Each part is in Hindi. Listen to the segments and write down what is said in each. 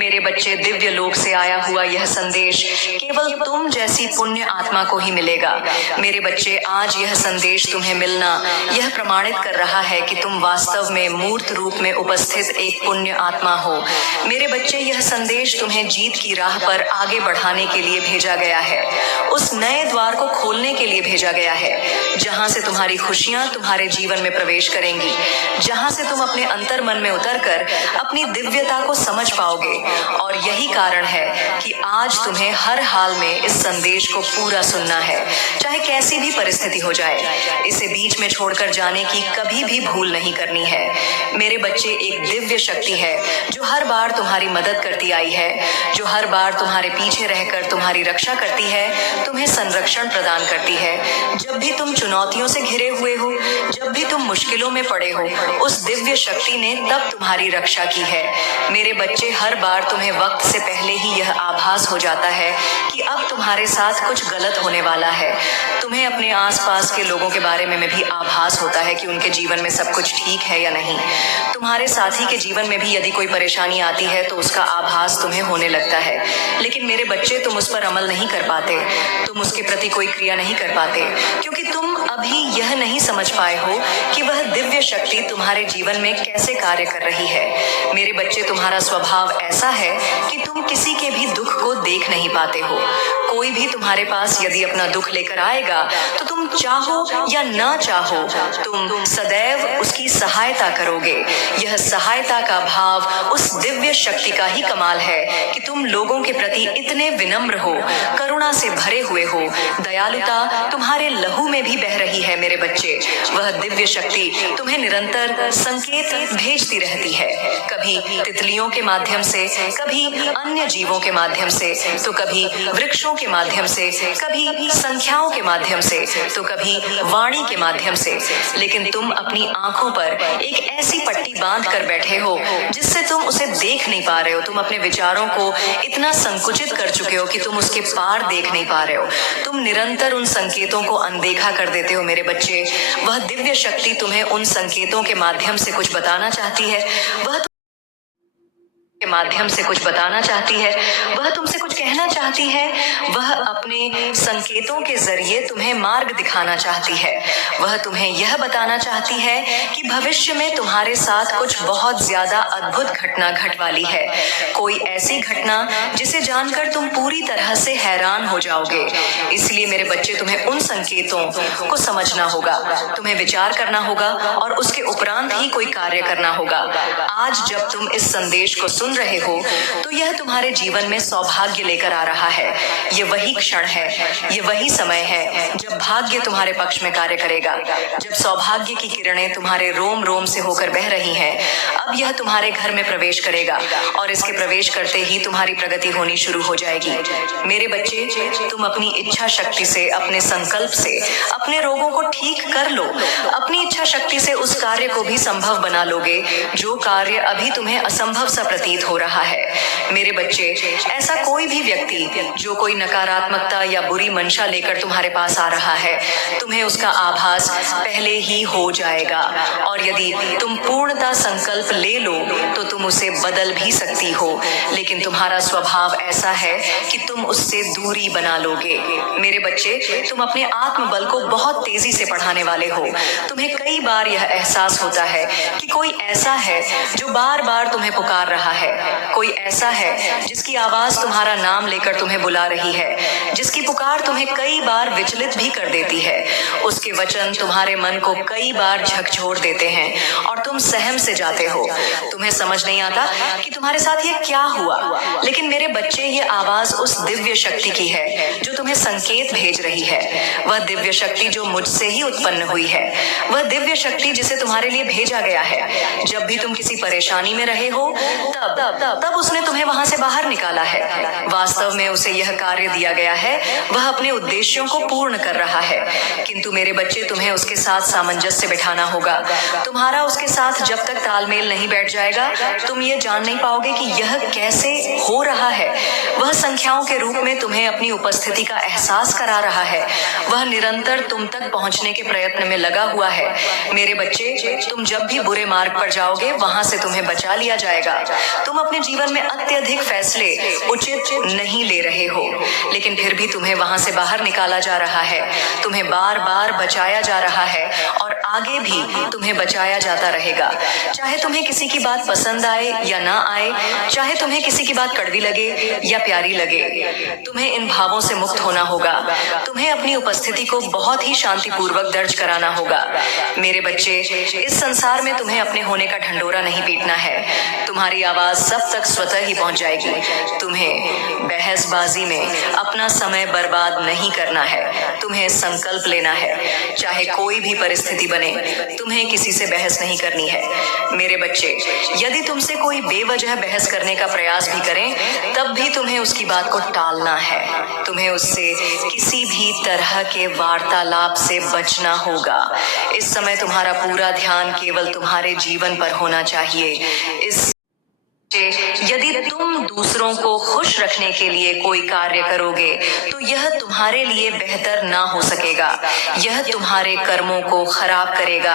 मेरे बच्चे, दिव्य लोक से आया हुआ यह संदेश केवल तुम जैसी पुण्य आत्मा को ही मिलेगा। मेरे बच्चे, आज यह संदेश तुम्हें मिलना यह प्रमाणित कर रहा है कि तुम वास्तव में मूर्त रूप में उपस्थित एक पुण्य आत्मा हो। मेरे बच्चे, यह संदेश तुम्हें जीत की राह पर आगे बढ़ाने के लिए भेजा गया है, उस नए द्वार को खोलने के लिए भेजा गया है जहां से तुम्हारी खुशियां तुम्हारे जीवन में प्रवेश करेंगी, जहां से तुम अपने अंतर मन में उतरकर अपनी दिव्यता को समझ पाओगे। और यही कारण है कि आज तुम्हें हर हाल में इस संदेश को पूरा सुनना है, चाहे कैसी भी परिस्थिति हो जाए। इसे बीच में छोड़कर जाने की कभी भी भूल नहीं करनी है। मेरे बच्चे, एक दिव्य शक्ति है जो हर बार तुम्हारी मदद करती आई है, जो हर बार तुम्हारे पीछे रहकर तुम्हारी रक्षा करती है, तुम्हें संरक्षण प्रदान करती है। जब भी तुम चुनौतियों से घिरे हुए हो, जब भी तुम मुश्किलों में पड़े हो, उस दिव्य शक्ति ने तब तुम्हारी रक्षा की है। मेरे बच्चे, हर बार तुम्हें वक्त से पहले ही यह आभास हो जाता है कि अब तुम्हारे साथ कुछ गलत होने वाला है। तुम्हें अपने आसपास के लोगों के बारे में भी आभास होता है कि उनके जीवन में सब कुछ ठीक है या नहीं। तुम्हारे साथी के जीवन में भी यदि कोई परेशानी आती है तो उसका आभास तुम्हें होने लगता है। लेकिन मेरे बच्चे, तुम उस पर अमल नहीं कर पाते, तुम उसके प्रति कोई क्रिया नहीं कर पाते, क्योंकि तुम अभी यह नहीं समझ पाए हो कि वह दिव्य शक्ति तुम्हारे जीवन में कैसे कार्य कर रही है। मेरे बच्चे, तुम्हारा स्वभाव ऐसा है कि तुम किसी के भी दुख को देख नहीं पाते हो। कोई भी तुम्हारे पास यदि अपना दुख लेकर आएगा तो तुम चाहो या ना चाहो, तुम सदैव उसकी सहायता करोगे। यह सहायता का भाव उस दिव्य शक्ति का ही कमाल है कि तुम लोगों के प्रति इतने विनम्र हो, करुणा से भरे हुए हो। दयालुता तुम्हारे लहू में भी बह रही है। मेरे बच्चे, वह दिव्य शक्ति तुम्हें निरंतर संकेत भेजती रहती है, कभी तितलियों के माध्यम से, कभी अन्य जीवों के माध्यम से, तो कभी वृक्षों के माध्यम से, कभी संख्याओं के माध्यम से, तो कभी वाणी के माध्यम से। लेकिन तुम अपनी आंखों पर एक ऐसी पट्टी बांध कर बैठे हो जिससे तुम उसे देख नहीं पा रहे हो। तुम अपने विचारों को इतना संकुचित कर चुके हो कि तुम उसके पार देख नहीं पा रहे हो। तुम निरंतर उन संकेतों को अनदेखा कर देते हो। मेरे बच्चे, वह दिव्य शक्ति तुम्हें उन संकेतों के माध्यम से कुछ बताना चाहती है, वह के माध्यम से कुछ बताना चाहती है, वह तुमसे कुछ कहना चाहती है। वह अपने संकेतों के जरिए तुम्हें मार्ग दिखाना चाहती है। वह तुम्हें यह बताना चाहती है कि भविष्य में तुम्हारे साथ कुछ बहुत ज्यादा अद्भुत घटना घट वाली है। कोई ऐसी घटना जिसे जानकर तुम पूरी तरह से हैरान हो जाओगे। इसलिए मेरे बच्चे, तुम्हें उन संकेतों को समझना होगा, तुम्हें विचार करना होगा और उसके उपरांत ही कोई कार्य करना होगा। आज जब तुम इस संदेश को सुन रहे हो तो यह तुम्हारे जीवन में सौभाग्य लेकर आ रहा है। ये वही क्षण है, ये वही समय है जब भाग्य तुम्हारे पक्ष में कार्य करेगा, जब सौभाग्य की किरणें तुम्हारे रोम रोम से होकर बह रही हैं। अब यह तुम्हारे घर में प्रवेश करेगा और इसके प्रवेश करते ही तुम्हारी प्रगति होनी शुरू हो जाएगी। मेरे बच्चे, तुम अपनी इच्छा शक्ति से, अपने संकल्प से अपने रोगों को ठीक कर लो। अपनी इच्छा शक्ति से उस कार्य को भी संभव बना लोगे जो कार्य अभी तुम्हें असंभव सा प्रतीत हो रहा है। मेरे बच्चे, ऐसा कोई भी व्यक्ति जो कोई नकारात्मकता या बुरी मंशा लेकर तुम्हारे पास आ रहा है, तुम्हें उसका आभास पहले ही हो जाएगा। और यदि तुम पूर्णता संकल्प ले लो तो तुम उसे बदल भी सकती हो। लेकिन तुम्हारा स्वभाव ऐसा है कि तुम उससे दूरी बना लोगे। मेरे बच्चे, तुम अपने आत्मबल को बहुत तेजी से बढ़ाने वाले हो। तुम्हें कई बार यह एहसास होता है कि कोई ऐसा है जो बार बार तुम्हें पुकार रहा है, कोई ऐसा है जिसकी आवाज तुम्हारा नाम लेकर तुम्हें बुला रही है, जिसकी पुकार तुम्हें कई बार विचलित भी कर देती है। उसके वचन तुम्हारे मन को कई बार झकझोर देते हैं और तुम सहम से जाते हो। तुम्हें समझ नहीं आता कि तुम्हारे साथ ये क्या हुआ। लेकिन मेरे बच्चे, ये आवाज उस दिव्य शक्ति की है जो तुम्हें संकेत भेज रही है। वह दिव्य शक्ति जो मुझसे ही उत्पन्न हुई है, वह दिव्य शक्ति जिसे तुम्हारे लिए भेजा गया है। जब भी तुम किसी परेशानी में रहे हो तब उसने तुम्हें वहां से बाहर निकाला है। वास्तव में उसे यह कार्य दिया गया है, वह अपने उद्देश्यों को पूर्ण कर रहा है। किंतु मेरे बच्चे, तुम्हें उसके साथ सामंजस्य बिठाना होगा। तुम्हारा उसके साथ जब तक तालमेल नहीं बैठ जाएगा, तुम ये जान नहीं पाओगे कि यह कैसे हो रहा है। वह संख्याओं के रूप में तुम्हें अपनी उपस्थिति का एहसास करा रहा है। वह निरंतर तुम तक पहुंचने के प्रयत्न में लगा हुआ है। मेरे बच्चे, तुम जब भी बुरे मार्ग पर जाओगे, वहां से तुम्हें बचा लिया जाएगा। तुम अपने जीवन में अत्यधिक फैसले उचित नहीं ले रहे हो, लेकिन फिर भी तुम्हें वहां से बाहर निकाला जा रहा है। तुम्हें बार बार बचाया जा रहा है और आगे भी तुम्हें बचाया जाता रहेगा। चाहे तुम्हें किसी की बात पसंद आए या ना आए, चाहे तुम्हें किसी की बात कड़वी लगे या प्यारी लगे, तुम्हें इन भावों से मुक्त होना होगा। तुम्हें अपनी उपस्थिति को बहुत ही शांतिपूर्वक दर्ज कराना होगा। मेरे बच्चे, इस संसार में तुम्हें अपने होने का ढंढोरा नहीं पीटना है। तुम्हारी आवाज सब तक स्वतः ही पहुंच जाएगी। तुम्हें बहसबाजी में अपना समय बर्बाद नहीं करना है। तुम्हें संकल्प लेना है। चाहे कोई भी परिस्थिति बने, तुम्हें किसी से बहस नहीं करनी है। मेरे बच्चे, यदि तुमसे कोई बेवजह बहस करने का प्रयास भी करें, तब भी तुम्हें उसकी बात को टालना है। तुम्हें उससे किसी भी तरह के वार्तालाप से बचना होगा। इस समय तुम्हारा पूरा ध्यान केवल तुम्हारे जीवन पर होना चाहिए। यदि तुम दूसरों को खुश रखने के लिए कोई कार्य करोगे, तो यह तुम्हारे लिए बेहतर ना हो सकेगा। यह तुम्हारे कर्मों को खराब करेगा।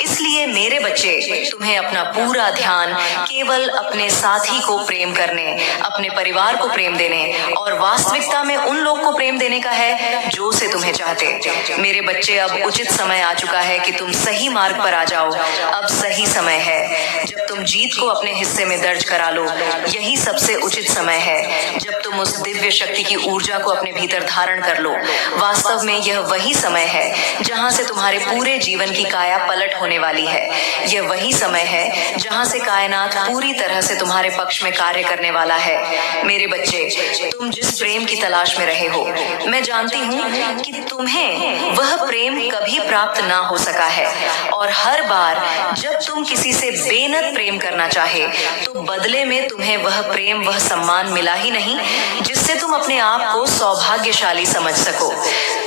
इसलिए मेरे बच्चे, तुम्हें अपना पूरा ध्यान केवल अपने साथी को प्रेम करने, अपने परिवार को प्रेम देने और वास्तविकता में उन लोग को प्रेम देने का है जो से तुम्हें चाहते। मेरे बच्चे, अब उचित समय आ चुका है कि तुम सही मार्ग पर आ जाओ। अब सही समय है जब तुम जीत को अपने हिस्से में दर्ज करा लो। यही सबसे उचित समय है जब तुम उस दिव्य शक्ति की ऊर्जा को अपने भीतर धारण कर लो। वास्तव में यह वही समय है जहां से तुम्हारे पूरे जीवन की काया पलट होने वाली है। यह वही समय है जहां से कायनात पूरी तरह से तुम्हारे पक्ष में कार्य करने वाला है। मेरे बच्चे, तुम जिस प्रेम की तलाश में रहे हो, मैं जानती हूँ कि तुम्हें वह प्रेम कभी प्राप्त ना हो सका है। और हर बार जब तुम किसी से बेनत प्रेम करना चाहे, तो बदले में तुम्हें वह प्रेम, वह सम्मान मिला ही नहीं जिससे तुम अपने आप को सौभाग्यशाली समझ सको।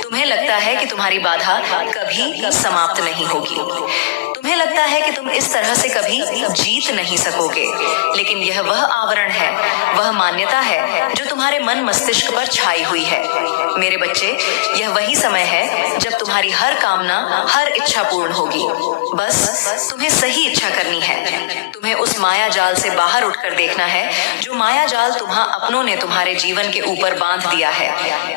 तुम्हें लगता है कि तुम्हारी बाधा कभी समाप्त नहीं होगी। तुम्हें लगता है कि तुम इस तरह से कभी जीत नहीं सकोगे, लेकिन यह वह आवरण है, वह मान्यता है जो तुम्हारे मन मस्तिष्क पर छाई हुई है। मेरे बच्चे, यह वही समय है जब तुम्हारी हर कामना, हर इच्छा पूर्ण होगी। बस तुम्हें सही इच्छा करनी है। तुम्हें उस माया जाल से बाहर उठकर देखना है जो माया जाल अपनों ने तुम्हारे जीवन के ऊपर बांध दिया है।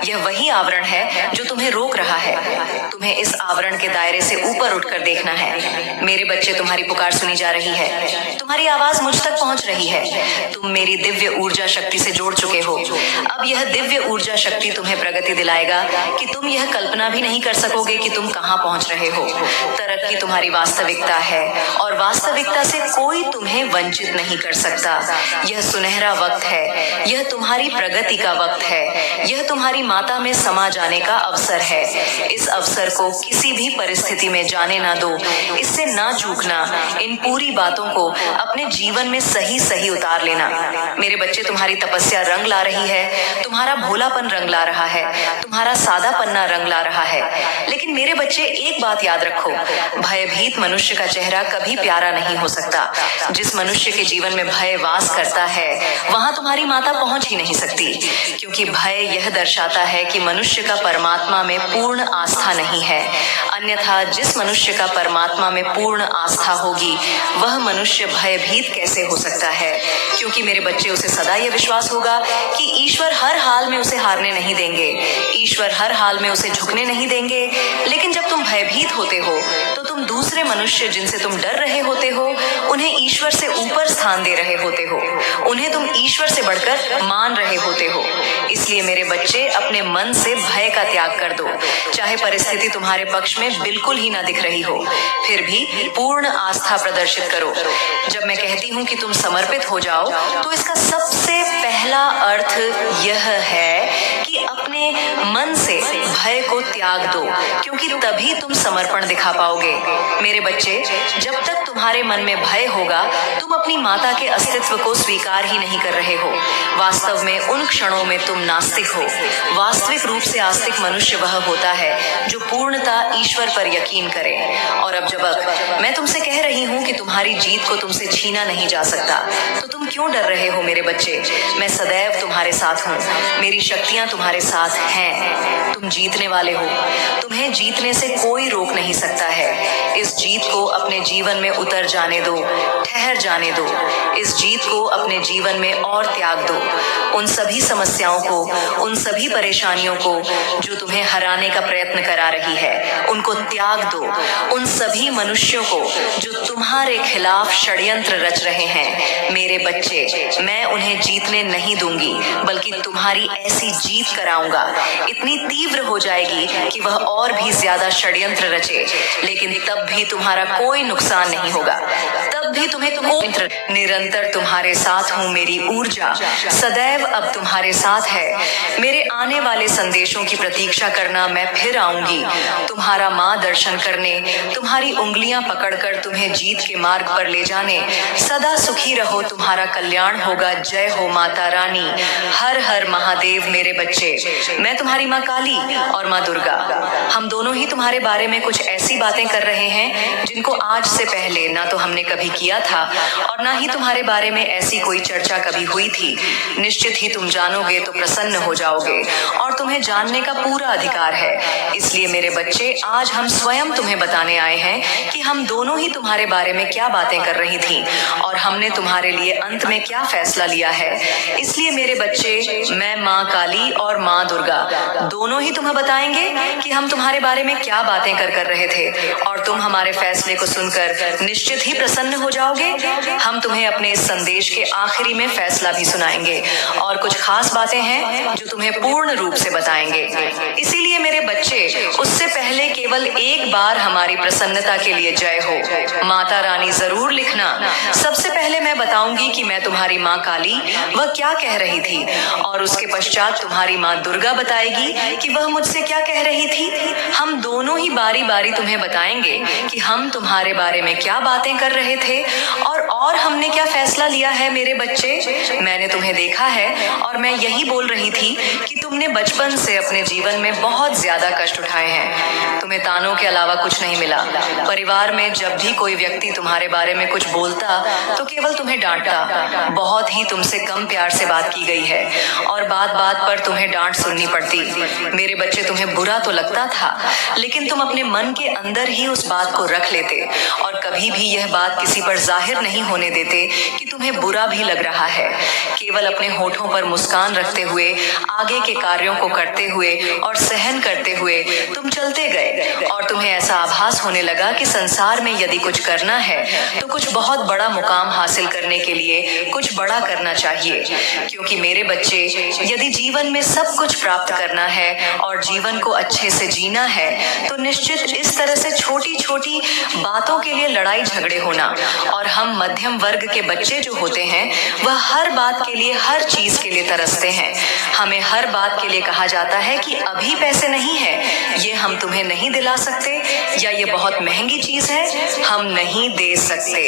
यह वही आवरण है जो तुम्हें रोक रहा है। तुम्हें इस आवरण के दायरे से ऊपर उठकर देखना है। मेरे बच्चे, तुम्हारी पुकार सुनी जा रही है। तुम्हारी आवाज मुझ तक पहुंच रही है। तुम मेरी दिव्य ऊर्जा शक्ति से जुड़ चुके हो। अब यह दिव्य ऊर्जा शक्ति तुम्हें प्रगति दिलाएगा कि तुम यह कल्पना भी नहीं कर सकोगे कि तुम कहां पहुंच रहे हो। तरक्की तुम्हारी वास्तविकता है और वास्तविकता से कोई तुम्हें वंचित नहीं कर सकता। यह सुनहरा वक्त है। यह तुम्हारी प्रगति का वक्त है। यह तुम्हारी माता में समा जाने का अवसर है। इस अवसर को किसी भी परिस्थिति में जाने ना दो। इससे ना चूकना। इन पूरी बातों को अपने जीवन में सही सही उतार लेना। मेरे बच्चे, तुम्हारी तपस्या रंग ला रही है। तुम्हारा भोलापन रंग ला रहा है। तुम्हारा सादापन्ना रंग ला रहा है। लेकिन मेरे बच्चे, एक बात याद रखो, भयभीत मनुष्य का चेहरा कभी प्यारा नहीं हो सकता। जिस मनुष्य के जीवन में भय वास करता है, वहां तुम्हारी माता पहुंच ही नहीं सकती, क्योंकि भय यह दर्शाता है कि मनुष्य का परमात्मा में पूर्ण आस्था नहीं है। अन्यथा जिस मनुष्य का परमात्मा में पूर्ण आस्था होगी, वह मनुष्य भयभीत कैसे हो सकता है? क्योंकि मेरे बच्चे, उसे सदा यह विश्वास होगा कि ईश्वर हर हाल में उसे हारने नहीं देंगे। ईश्वर हर हाल में उसे झुकने नहीं देंगे। लेकिन जब तुम भयभीत होते हो, तो तुम दूसरे मनुष्य जिनसे तुम डर रहे होते हो, उन्हें ईश्वर से ऊपर स्थान दे रहे होते हो। उन्हें तुम ईश्वर से बढ़कर मान रहे होते हो। इसलिए मेरे बच्चे, अपने मन से भय का त्याग कर दो। चाहे परिस्थिति तुम्हारे पक्ष में बिल्कुल ही ना दिख रही हो, फिर भी पूर्ण आस्था प्रदर्शित करो। जब मैं कहती हूँ कि तुम समर्पित हो जाओ, तो इसका सबसे पहला अर्थ यह है कि अपने मन से भय को त्याग दो, क्योंकि तभी तुम समर्पण दिखा पाओगे। मेरे बच्चे, जब तक तुम्हारे मन में भय होगा, तुम अपनी माता के अस्तित्व को स्वीकार ही नहीं कर रहे हो। वास्तव में उन क्षणों में तुम नास्तिक हो। वास्तविक रूप से आस्तिक मनुष्य वह होता है जो पूर्णतः ईश्वर पर यकीन करे। और अब जब मैं तुमसे कह रही हूँ कि तुम्हारी जीत को तुमसे छीना नहीं जा सकता, तो तुम क्यों डर रहे हो मेरे बच्चे? मैं सदैव तुम्हारे साथ हूँ, मेरी शक्तियाँ तुम्हारे साथ हैं। तुम जीतने वाले हो, तुम्हें जीतने से कोई रोक नहीं सकता है। इस जीत को अपने जीवन में उतर जाने दो, ठहर जाने दो। इस जीत को अपने जीवन में और त्याग दो। उन सभी समस्याओं को, उन सभी परेशानियों को जो तुम्हें हराने का प्रयत्न करा रही है, उनको त्याग दो। उन सभी मनुष्यों को जो तुम्हारे खिलाफ षड्यंत्र रच रहे हैं, मेरे बच्चे, मैं उन्हें जीतने नहीं दूंगी, बल्कि तुम्हारी ऐसी जीत कराऊंगा, इतनी तीव्र हो जाएगी कि वह और भी ज्यादा षड्यंत्र रचे, लेकिन तब भी तुम्हारा कोई नुकसान नहीं होगा। तब भी तुम्हें निरंतर तुम्हारे साथ हूँ। मेरी ऊर्जा सदैव अब तुम्हारे साथ है। मेरे आने वाले संदेशों की प्रतीक्षा करना, मैं फिर आऊंगी तुम्हारा माँ दर्शन करने, तुम्हारी उंगलियां पकड़कर तुम्हें जीत के मार्ग पर ले जाने। सदा सुखी रहो, तुम्हारा कल्याण होगा। जय हो माता रानी। हर हर महादेव। मेरे बच्चे, मैं तुम्हारी माँ काली और माँ दुर्गा, हम दोनों ही तुम्हारे बारे में कुछ ऐसी बातें कर रहे हैं जिनको आज से पहले ना तो हमने कभी किया था और ना ही तुम्हारे बारे में ऐसी कोई चर्चा कभी हुई थी। निश्चित ही तुम जानोगे तो प्रसन्न हो जाओगे और तुम्हें जानने का पूरा अधिकार है। इसलिए मेरे बच्चे, आज हम स्वयं तुम्हें बताने आए हैं कि हम दोनों ही तुम्हारे बारे में क्या बातें कर रही थी और हमने तुम्हारे लिए अंत में क्या फैसला लिया है। इसलिए मेरे बच्चे, मैं माँ काली और माँ दुर्गा दोनों ही तुम्हें बताएंगे कि हम तुम्हारे बारे में क्या बातें कर रहे थे और तुम हमारे फैसले को सुनकर निश्चित ही प्रसन्न हो जाओगे। हम तुम्हें अपने इस संदेश के आखिरी में फैसला भी सुनाएंगे और कुछ खास बातें हैं जो तुम्हें पूर्ण रूप से बताएंगे। इसीलिए मेरे बच्चे, उससे पहले केवल एक बार हमारी प्रसन्नता के लिए जय हो माता रानी जरूर लिखना। सबसे पहले मैं बताऊंगी कि मैं तुम्हारी माँ काली वह क्या कह रही थी और उसके पश्चात तुम्हारी माँ दुर्गा बताएगी कि वह मुझसे क्या कह रही थी। हम दोनों ही बारी बारी तुम्हें बताएंगे कि हम तुम्हारे बारे में क्या बातें कर रहे थे और हमने क्या फैसला लिया है। मेरे बच्चे, मैंने तुम्हें देखा है और मैं यही बोल रही थी कि तुमने बचपन से अपने जीवन में बहुत ज्यादा कष्ट उठाए हैं। तुम्हें तानों के अलावा कुछ नहीं मिला। परिवार में जब भी कोई व्यक्ति तुम्हारे बारे में कुछ बोलता तो केवल तुम्हें डांटता। बहुत ही तुमसे कम प्यार से बात की गई है और बात बात पर तुम्हें डांट सुननी पड़ती। मेरे बच्चे, तुम्हें बुरा तो लगता था, लेकिन तुम अपने मन के अंदर ही उस बात को रख लेते और कभी भी यह बात किसी पर जाहिर नहीं होने देते कि तुम्हें बुरा भी लग रहा है। केवल अपने होठों पर मुस्कान रखते हुए, आगे के कार्यों को करते हुए और सहन करते हुए तुम चलते गए और तुम्हें ऐसा आभास होने लगा कि संसार में यदि कुछ करना है तो कुछ बहुत बड़ा मुकाम हासिल करने के लिए कुछ बड़ा करना चाहिए। क्योंकि मेरे बच्चे, यदि जीवन में सब कुछ प्राप्त करना है और जीवन को अच्छे से जीना है तो निश्चित इस तरह से छोटी छोटी बातों के लिए लड़ाई झगड़े होना। और हम मध्यम वर्ग के बच्चे जो होते हैं वह हर बात के लिए, हर चीज के लिए तरसते हैं। हमें हर बात के लिए कहा जाता है कि अभी पैसे नहीं है, ये हम तुम्हें नहीं दिला सकते, या ये बहुत महंगी चीज है, हम नहीं दे सकते,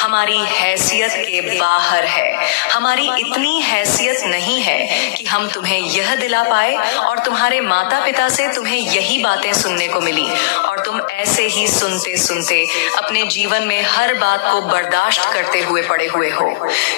हमारी हैसियत के बाहर है, हमारी इतनी हैसियत नहीं है कि हम तुम्हें यह दिला पाए। और तुम्हारे माता पिता से तुम्हें यही बातें सुनने को मिली और तुम ऐसे ही सुनते सुनते अपने जीवन में हर बात को बर्दाश्त करते हुए पड़े हुए हो।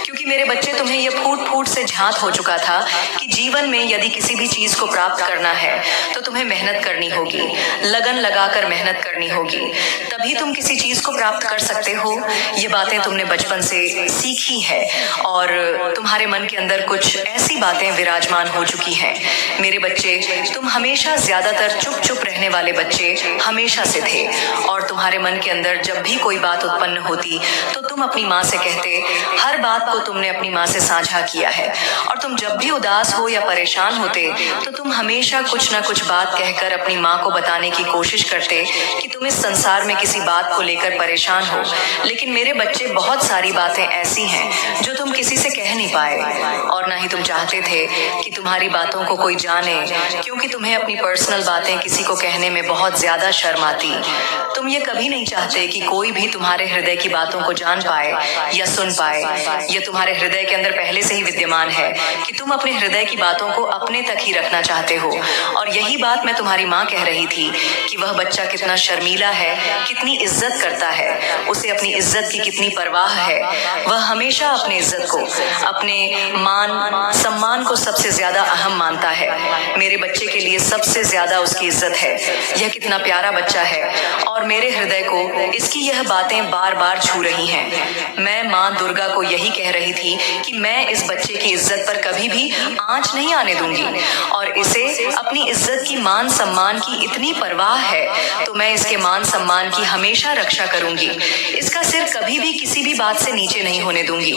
क्योंकि मेरे बच्चे, तुम्हें यह फूट फूट से झांत हो चुका था कि जीवन में यदि किसी भी चीज को प्राप्त करना है तो तुम्हें मेहनत करनी होगी, लगन लगाकर मेहनत करनी होगी, तभी तुम किसी चीज को प्राप्त कर सकते हो। ये बातें तुमने बचपन से सीखी है और तुम्हारे मन के अंदर कुछ ऐसी बातें विराजमान हो चुकी हैं। मेरे बच्चे, तुम हमेशा ज्यादातर चुप चुप रहने वाले बच्चे हमेशा से थे और तुम्हारे मन के अंदर जब भी कोई बात उत्पन्न होती तो तुम अपनी माँ से कहते। हर बात को तुमने अपनी माँ से साझा किया है और तुम जब भी उदास हो या परेशान होते तो तुम हमेशा कुछ ना कुछ बात कहकर अपनी माँ को बताने की कोशिश करते कि तुम इस संसार में किसी बात को लेकर परेशान हो। लेकिन मेरे बच्चे, बहुत सारी बातें ऐसी हैं जो तुम किसी से कह नहीं पाए और ना ही तुम चाहते थे कि तुम्हारी बातों को कोई जाने, क्योंकि तुम्हें अपनी पर्सनल बातें किसी को कहने में बहुत ज्यादा शर्म आती। तुम ये कभी नहीं चाहते कि कोई भी तुम्हारे हृदय की बातों को जान पाए या सुन पाए। यह तुम्हारे हृदय के अंदर पहले से ही विद्यमान है कि तुम अपने हृदय की बातों को अपने तक ही रखना चाहते हो। और यही बात मैं तुम्हारी माँ कह रही थी कि वह बच्चा कितना शर्मीला है, कितनी इज्जत करता है, उसे अपनी इज्जत की कितनी परवाह है। वह हमेशा अपनी इज्जत को, अपने मान सम्मान को सबसे ज्यादा अहम मानता है। मेरे बच्चे के लिए सबसे ज्यादा उसकी इज्जत है। यह कितना प्यारा बच्चा है और मेरे हृदय को इसकी यह बातें बार बार छू रही हैं। मैं माँ दुर्गा को यही कह रही थी कि मैं इस बच्चे की इज्जत पर कभी भी आंच नहीं आने दूंगी, और इसे अपनी इज्जत की, मान सम्मान की इतनी परवाह है तो मैं इसके मान सम्मान की हमेशा रक्षा करूंगी। इसका सिर कभी भी किसी भी बात से नीचे नहीं होने दूंगी।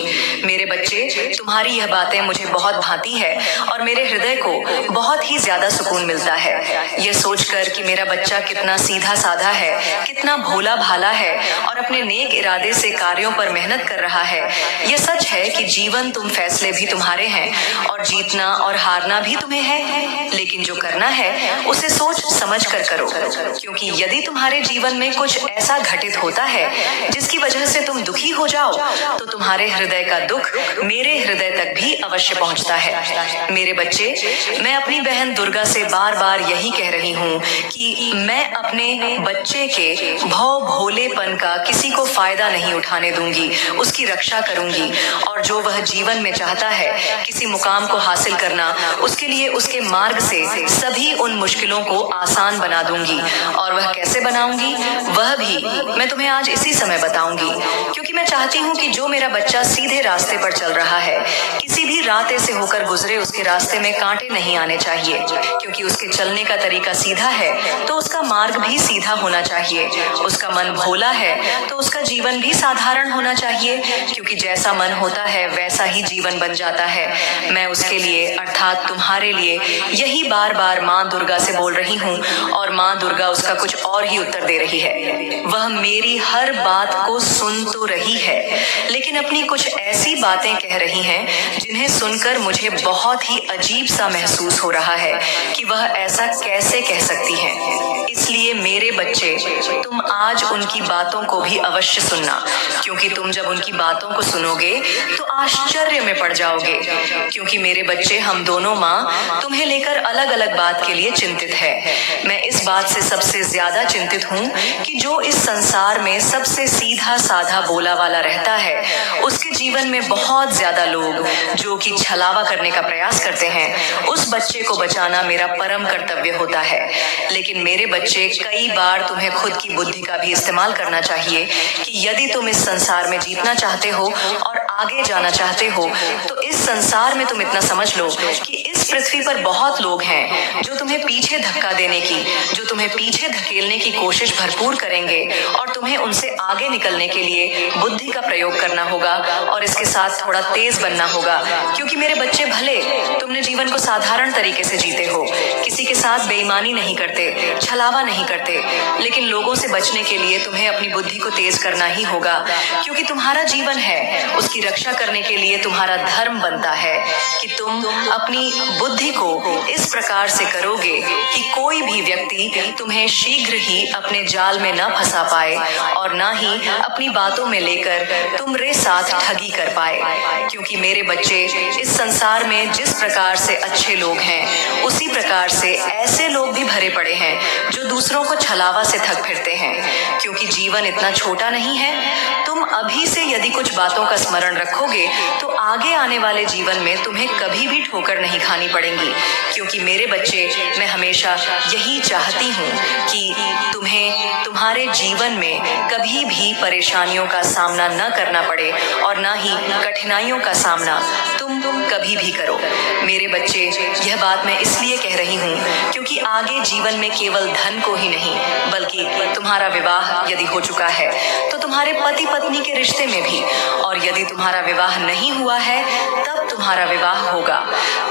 मेरे बच्चे, तुम्हारी यह बातें मुझे बहुत भाती है और मेरे हृदय को बहुत ही ज्यादा सुकून मिलता है। यह सोचकर कि मेरा बच्चा कितना सीधा साधा है, कितना भोला भाला है और अपने नेक इरादे से कार्यों पर मेहनत कर रहा है। यह सच है कि जीवन तुम फैसले भी तुम्हारे हैं और जीतना और हारना भी तुम्हें है, लेकिन जो करना है उसे सोच समझ कर करो, क्योंकि यदि तुम्हारे जीवन में कुछ ऐसा घटित होता है जिसकी वजह से तुम दुखी हो जाओ तो तुम्हारे हृदय का दुख मेरे हृदय तक भी अवश्य पहुंचता है। मेरे बच्चे, मैं अपनी बहन दुर्गा से बार बार यही कह रही हूँ कि मैं अपने बच्चे के भव भोलेपन का किसी को फायदा नहीं उठाने दूंगी, उसकी रक्षा करूंगी, और जो वह जीवन में चाहता है किसी मुकाम को हासिल करना, उसके लिए उसके मार्ग से सभी उन मुश्किलों को आसान बना दूंगी। और वह कैसे बनाऊंगी वह भी मैं तुम्हें आज इसी समय बताऊंगी, क्योंकि मैं चाहती हूँ कि जो मेरा बच्चा सीधे रास्ते पर चल रहा है, किसी भी रात ऐसे होकर गुजरे उसके रास्ते में कांटे नहीं आने चाहिए, क्योंकि उसके चलने का तरीका सीधा है तो उसका मार्ग भी सीधा होना चाहिए। उसका मन भोला है तो उसका जीवन भी साधारण होना चाहिए, क्योंकि जैसा मन होता है वैसा ही जीवन बन जाता है। मैं उसके लिए, अर्थात तुम्हारे लिए, यही बार बार माँ दुर्गा से बोल रही हूँ और माँ दुर्गा उसका कुछ और ही उत्तर दे रही है। वह मेरी हर बात को सुन तो रही है, लेकिन अपनी कुछ ऐसी बातें कह रही हैं जिन्हें सुनकर मुझे बहुत ही अजीब सा महसूस हो रहा है कि वह ऐसा कैसे कह सकती है। इसलिए मेरे बच्चे, तुम आज उनकी बातों को भी अवश्य सुनना, क्योंकि तुम जब उनकी बातों को सुनोगे तो आश्चर्य में पड़ जाओगे। क्योंकि मेरे बच्चे, हम दोनों माँ तुम्हें लेकर अलग अलग बात के लिए चिंतित है। मैं इस बात से सबसे ज्यादा चिंतित हूँ कि जो इस संसार में सबसे सीधा साधा बोला वाला रहता है, उसके जीवन में बहुत ज्यादा लोग जो कि छलावा करने का प्रयास करते हैं, उस बच्चे को बचाना मेरा परम कर्तव्य होता है। लेकिन मेरे बच्चे, कई बार तुम्हें खुद की बुद्धि का भी इस्तेमाल करना चाहिए कि यदि तुम इस संसार में जीतना चाहते हो और आगे जाना चाहते हो तो इस संसार में तुम इतना समझ लो कि इस पृथ्वी पर बहुत लोग हैं जो तुम्हें पीछे धक्का देने की, जो तुम्हें पीछे धकेलने की कोशिश भरपूर करेंगे, और तुम्हें उनसे आगे निकलने के लिए बुद्धि का प्रयोग करना होगा और इसके साथ थोड़ा तेज बनना होगा। क्योंकि मेरे बच्चे, भले तुमने जीवन को साधारण तरीके से जीते हो, किसी के साथ बेईमानी नहीं करते, छलावा नहीं करते, लेकिन लोगों से बचने के लिए तुम्हें अपनी बुद्धि को तेज करना ही होगा, क्योंकि तुम्हारा जीवन है, उसकी रक्षा करने के लिए तुम्हारा धर्म बनता है कि तुम अपनी बुद्धि को इस प्रकार से करोगे कि कोई भी व्यक्ति तुम्हें शीघ्र ही अपने जाल में न फंसा पाए और न ही अपनी बातों में लेकर तुम्हारे साथ ठगी कर पाए। क्योंकि मेरे बच्चे, इस संसार में जिस प्रकार से अच्छे लोग हैं, उसी प्रकार से ऐसे लोग भी भरे पड़े हैं जो दूसरों को छलावा से ठग फिरते हैं। क्योंकि जीवन इतना छोटा नहीं है। तुम अभी से यदि कुछ बातों का स्मरण रखोगे तो आगे आने वाले जीवन में तुम्हें कभी भी ठोकर नहीं खानी पड़ेंगी। क्योंकि मेरे बच्चे, मैं हमेशा यही चाहती हूँ कि तुम्हें तुम्हारे जीवन में कभी भी परेशानियों का सामना न करना पड़े और न ही कठिनाइयों का सामना तुम कभी भी करो। मेरे बच्चे, यह बात मैं इसलिए कह रही हूँ क्योंकि आगे जीवन में केवल धन को ही नहीं, बल्कि तुम्हारा विवाह यदि हो चुका है तो तुम्हारे पति पत्नी के रिश्ते में भी, और यदि तुम्हारा विवाह नहीं हुआ है तब तुम्हारा विवाह होगा,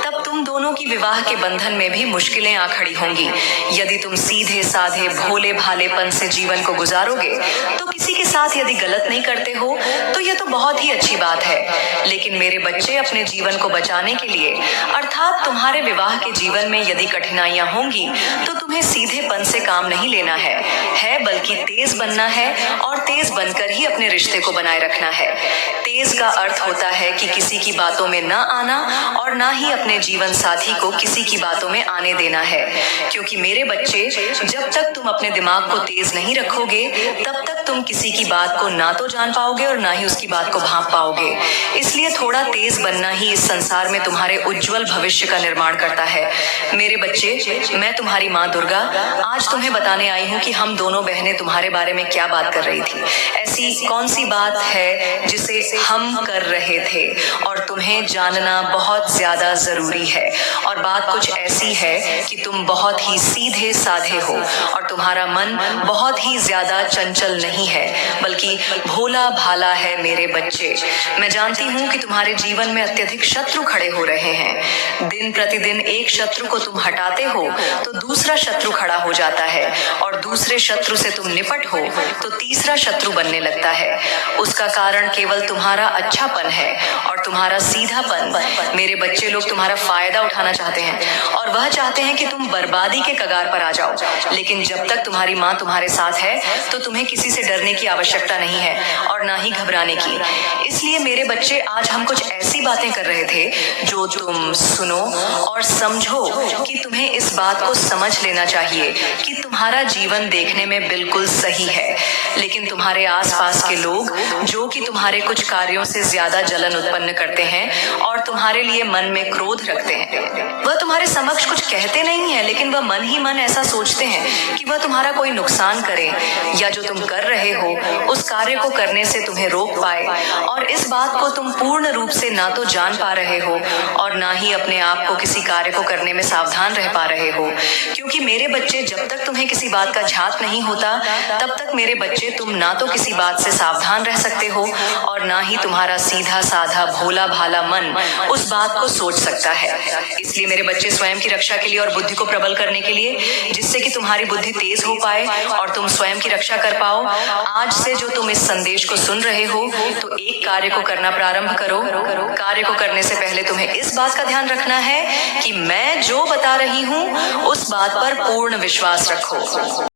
तब तुम तुम दोनों की विवाह के बंधन में भी मुश्किलें आ खड़ी होंगी। यदि तुम सीधे साधे भोले भालेपन से जीवन को गुजारोगे तो किसी के साथ यदि गलत नहीं करते हो तो यह तो बहुत ही अच्छी बात है। लेकिन मेरे बच्चे, अपने जीवन को बचाने के लिए अर्थात तुम्हारे विवाह के जीवन में यदि कठिनाइयां होंगी तो तुम्हें सीधेपन से काम नहीं लेना है बल्कि तेज बनना है और तेज बनकर ही अपने रिश्ते को बनाए रखना है। तेज का अर्थ होता है कि किसी की बातों में ना आना और ना ही अपने जीवन साथी को किसी की बातों में आने देना है। क्योंकि मेरे बच्चे, जब तक तुम अपने दिमाग को तेज नहीं रखोगे तब तक तुम किसी की बात को ना तो जान पाओगे और ना ही उसकी बात को भांप पाओगे। इसलिए थोड़ा तेज बनना ही इस संसार में तुम्हारे उज्जवल भविष्य का निर्माण करता है। मेरे बच्चे, मैं तुम्हारी माँ दुर्गा आज तुम्हें बताने आई हूँ कि हम दोनों बहनें तुम्हारे बारे में क्या बात कर रही थी। ऐसी कौन सी बात है जिसे हम कर रहे थे और तुम्हें जानना बहुत ज्यादा जरूरी है। और बात कुछ ऐसी है कि तुम बहुत ही सीधे साधे हो और तुम्हारा मन बहुत ही ज्यादा चंचल नहीं है बल्कि भोला भाला है। मेरे बच्चे, मैं जानती हूँ कि तुम्हारे जीवन में अत्यधिक शत्रु खड़े हो रहे हैं। दिन प्रतिदिन एक शत्रु को तुम हटाते हो तो दूसरा शत्रु खड़ा हो जाता है और दूसरे शत्रु से तुम निपट हो तो तीसरा शत्रु बनने लगता है। उसका कारण केवल तुम्हारा अच्छापन है और तुम्हारा सीधापन। मेरे बच्चे लोग तुम्हारा फायदा उठाना चाहते हैं और वह चाहते हैं कि तुम बर्बादी के कगार पर आ जाओ। लेकिन जब तक तुम्हारी माँ तुम्हारे साथ है तो तुम्हें किसी से डरने की आवश्यकता नहीं है और ना ही घबराने की। इसलिए मेरे बच्चे, आज हम कुछ ऐसी बातें कर रहे थे जो तुम सुनो और समझो कि तुम्हें इस बात को समझ लेना चाहिए कि तुम्हारा जीवन देखने में बिल्कुल सही है, लेकिन तुम्हारे आसपास के लोग जो कि तुम्हारे कुछ कार्यों से ज्यादा जलन उत्पन्न करते हैं और तुम्हारे लिए मन में क्रोध रखते हैं, वह तुम्हारे समक्ष कुछ कहते नहीं है लेकिन वह मन ही मन ऐसा सोचते हैं कि वह तुम्हारा कोई नुकसान करे या जो तुम कर रहे हो उस कार्य को करने से तुम्हें रोक पाए। और इस बात को तुम पूर्ण रूप से ना तो जान पा रहे हो और ना ही अपने आप को किसी कार्य को करने में सावधान रह पा रहे हो। क्योंकि मेरे बच्चे, जब तक तुम्हें किसी बात का झांक नहीं होता तब तक मेरे बच्चे तुम ना तो किसी बात से सावधान रह सकते हो और ना ही तुम्हारा सीधा साधा भोला भाला मन उस बात को सोच सकता है। इसलिए मेरे बच्चे, स्वयं की रक्षा के लिए और बुद्धि को प्रबल करने के लिए, जिससे कि तुम्हारी बुद्धि तेज हो पाए और तुम स्वयं की रक्षा कर पाओ, आज से जो तुम इस संदेश को सुन रहे हो तो एक कार्य को करना प्रारंभ करो। कार्य को करने से पहले तुम्हें इस बात का ध्यान रखना है कि मैं जो बता रही हूँ उस बात पर पूर्ण विश्वास रखो।